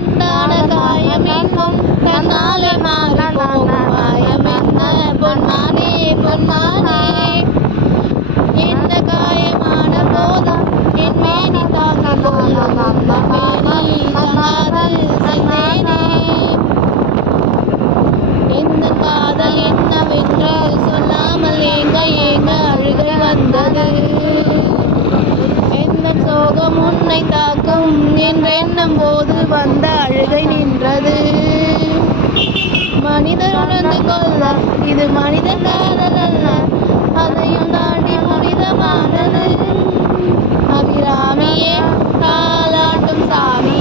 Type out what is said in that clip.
உண்டான காயம் எங்கும் தன்னாலே மாறி போகும் காயம் என்ன பொன்மானே பொன்மானே எந்த காயமான போதும் என் மேனி தாங்கி கொள்ளும் அந்த மேனி காதல் செய்தேனே எந்த காதல் என்னவென்று சொல்லாமல் ஏங்க ஏங்க அழுகை வந்தது எந்த சோகம் உன்னை தாக்கும் என்று எண்ணும் போது வந்த அழுகை நின்றது மனிதர் உணர்ந்து கொள்ள இது மனித காதல் அல்ல அதையும் தாண்டி புனிதமானது அபிராமியே காலாட்டும் சாமி